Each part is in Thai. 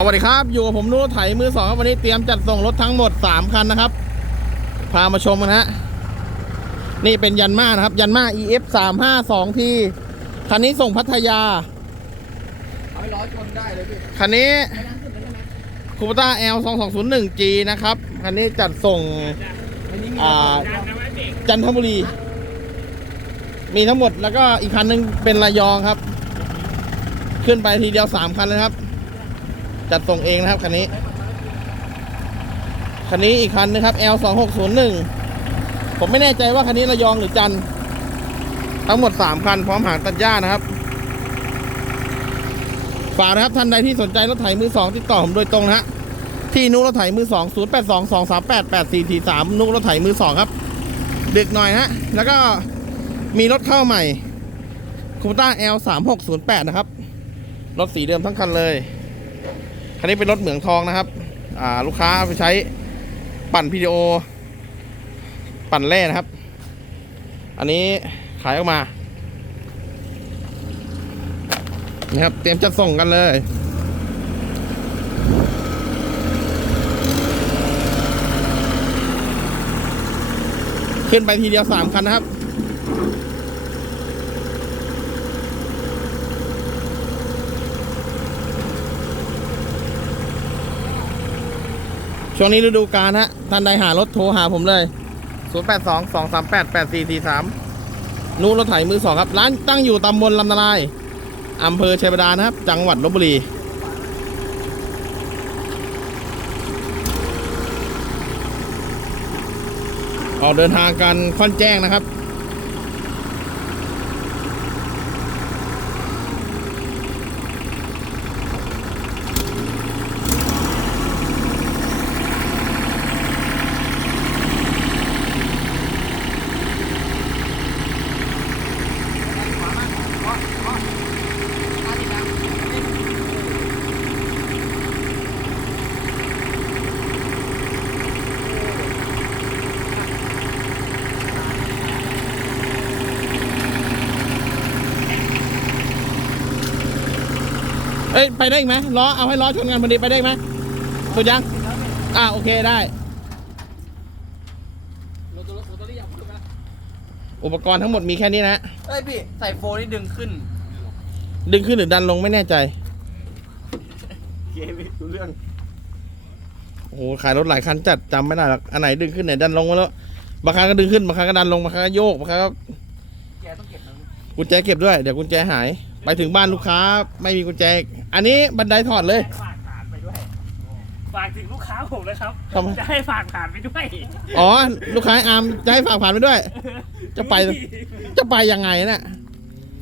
สวัสดีครับ อยู่กับผมนุ้ไถมือสองครับวันนี้เตรียมจัดส่งรถทั้งหมด 3 คันนะครับ พามาชมกันฮะ นี่เป็นยันมานะครับ ยันมา EF 3 5 2 t คันนี้ส่งพัทยาเอาให้ร้อยชนได้เลยพี่ คันนี้คูปต้า L 2 2 0 1 G นะครับ คันนี้จัดส่งอันนี้อ่าจันทบุรี มีทั้งหมดแล้วก็อีกคันหนึงเป็นระยองครับ ขึ้นไปทีเดียว 3 คันเลยครับ จัดส่งเองนะครับคันนี้ คันนี้อีกคันนะครับ L 2 6 0 1ผมไม่แน่ใจว่าคันนี้ระยองหรือจันท์ทั้งหมด 3 คัน พร้อมหางตัดหญ้านะครับ ฝากนะครับท่านใดที่สนใจรถไถมือสองติดต่อผมโดยตรงนะฮะที่นุรถไถมือสองศูนย์แปดสองสองสามแปดแปดสี่สี่สามนุรถไถมือสองครับดึกหน่อยฮะ แล้วก็มีรถเข้าใหม่คูต้า L สามหกศูนย์แปดนะครับ รถสีเดิมทั้งคันเลย คันนี้เป็นรถเหมืองทองนะครับ อ่าลูกค้าเอาไปใช้ปั่นพีดีโอ ปั่นแร่นะครับ อันนี้ขายออกมานะครับเตรียมจะส่งกันเลยขึ้นไปทีเดียวสามคันนะครับ ช่วงนี้ฤดูกาลฮะ ท่านใดหารถโทรหาผมเลย 0 8 2 2 3 8 8 4 4 3 นู้นรถไถมือสองครับ ร้านตั้งอยู่ตำบลลำนาลายอำเภอชัยบาดาลนะครับ จังหวัดลบบุรีออกเดินทางกันค่อนแจ้งนะครับ เอ้ยไปได้อีกไหมล้อเอาให้ล้อชนกันพอดีไปได้อีกไหมสุดยังอ่าโอเคได้โรตโรตอรี่เอาขึ้นมาอุปกรณ์ทั้งหมดมีแค่นี้นะ เอ้ยพี่ใส่โฟนี่ดึงขึ้น ดึงขึ้นหรือดันลงไม่แน่ใจเกมดูเรื่อง โอ้โหขายรถหลายคันจัดจำไม่ได้หรอกอันไหนดึงขึ้นไหนดันลงมาแล้วบางครั้งก็ดึงขึ้นบางครั้งก็ดันลงบางครั้งก็โยกบางครั้งก็แกต้องเก็บนะกุญแจเก็บด้วยเดี๋ยวกุญแจหาย ไปถึงบ้านลูกค้าไม่มีกุญแจ อันนี้บันไดถอดเลย ฝากผ่านไปด้วย ฝากถึงลูกค้าผมเลยครับ ทำไม จะให้ฝากผ่านไปด้วยอ๋อ ลูกค้าอาร์มจะให้ฝากผ่านไปด้วย จะไป จะไปยังไงน่ะ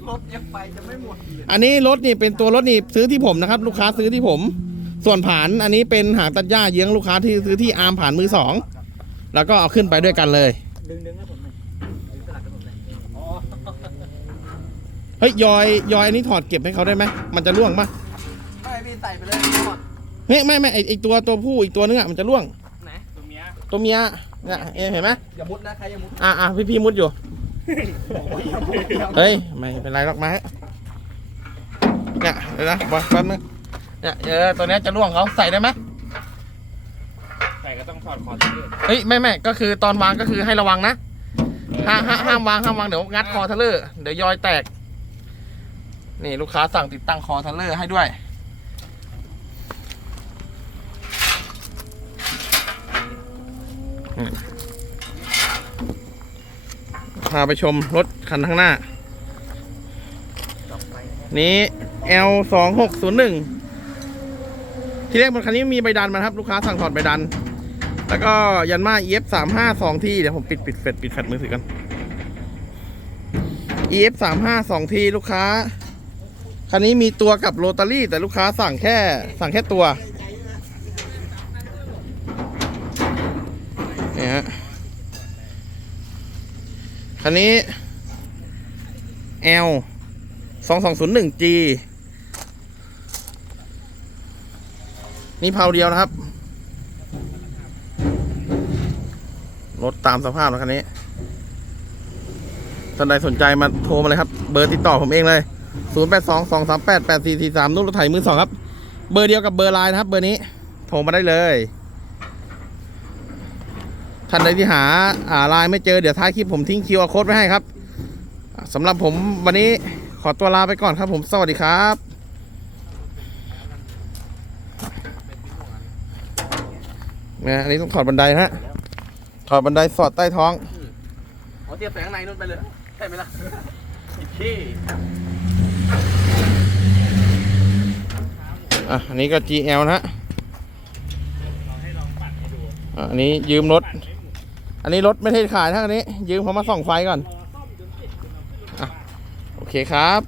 รถยังไปจะไม่หมดอีกอันนี้รถนี่เป็นตัวรถนี่ซื้อที่ผมนะครับ ลูกค้าซื้อที่ผม ส่วนผ่านอันนี้เป็นหางตัดหญ้าเยื้องลูกค้าที่ซื้อที่อาร์มผ่านมือสองแล้วก็เอาขึ้นไปด้วยกันเลย ดึงดึงให้ผมหน่อยดึงสลักให้ผมหน่อยอ๋อ เฮ้ยยอยยอยอันนี้ถอดเก็บให้เขาได้ไหมมันจะร่วงปะไม่พี่ใส่ไปเลยทอดเฮ้ยไม่ไม่ไอไอตัวตัวผู้อีกตัวนึงอะมันจะร่วงไหนตัวเมียตัวเมียเนี่ยเห็นไหมอย่ามุดนะใครอย่ามุดอะอะพี่พี่มุดอยู่เฮ้ยไม่เป็นไรหรอกมาเนี่ยเดี๋ยวนะบอลแป๊บนึงเนี่ยเออตัวเนี้ยจะร่วงเขาใส่ได้ไหมใส่ก็ต้องถอดคอที่เลือดเฮ้ยไม่ไม่ก็คือตอนวางก็คือให้ระวังนะห้าห้าห้ามวางห้ามวางเดี๋ยวงัดคอทะเลอร์เดี๋ยวยอยแตก นี่ลูกค้าสั่งติดตั้งคอทะเลอร์ให้ด้วย พาไปชมรถคันข้างหน้า นี้ L สองหกศูนย์หนึ่งที่แรกบนคันนี้มีใบดันมาครับ ลูกค้าสั่งถอดใบดัน แล้วก็ยันมา EF สามห้าสองที่เดี๋ยวผมปิดปิดเฟดปิดแฟดมือถือกัน EF สามห้าสองที่ลูกค้า คันนี้มีตัวกับโรตารี่ แต่ลูกค้าสั่งแค่สั่งแค่ตัวนี่ฮะคันนี้ L สองสองศูนย์หนึ่ง G นี่เพาเดียวนะครับ รถตามสภาพแล้วคันนี้ท่านใดสนใจมาโทรมาเลยครับ เบอร์ติดต่อผมเองเลย 0 8 2 2 3 8 8 4 4 3นุ่นรถไถมือสองครับ เบอร์เดียวกับเบอร์ไลน์นะครับ เบอร์นี้ โทรมาได้เลยท่านใดที่หาอ่าไลน์ไม่เจอเดี๋ยวท้ายคลิปผมทิ้งคิวอาโค้ดไว้ให้ครับสำหรับผมวันนี้ขอตัวลาไปก่อนครับผมสวัสดีครับเนี่ยอันนี้ต้องถอดบันไดนะฮะ ถอดบันไดสอดใต้ท้องเอาเทียบแสงในนู่นไปเลย ใช่ไหมล่ะอีกที่ อะอันนี้ก็ GL นะฮะลองให้ลองปั่นให้ดูอะอันนี้ยืมรถ อันนี้รถไม่ได้ขายนะอันนี้ ยืมเขามาส่องไฟก่อนอะโอเคครับ